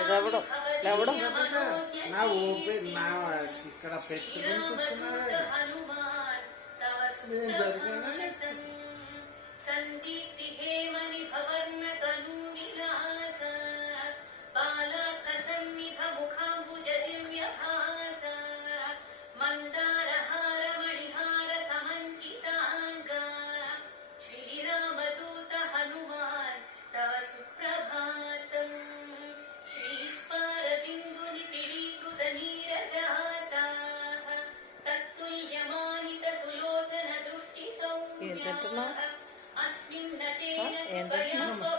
లేవడం లేవడం నా ఓపి నా ఇక్కడ పెట్టుకుని కూర్చున్నాడు నేను జరిగిన సందీప్తి హేమని భవర్ణ తను విలాస బాలార్థ సన్నిభ ముఖాంబుజ దివ్య భాస మందారహార మణిహార సమంచితాంగ శ్రీరామదూత హనుమాన్ తవ సుప్రభాతం శ్రీస్పార బిందుని పిడీకృత నీరజాత తత్తుల్యమానిత సులోచన దృష్టి సౌమ్య ఏంటంటున్నావు? అస్మిన్నతేన ఏంటంటున్నావు?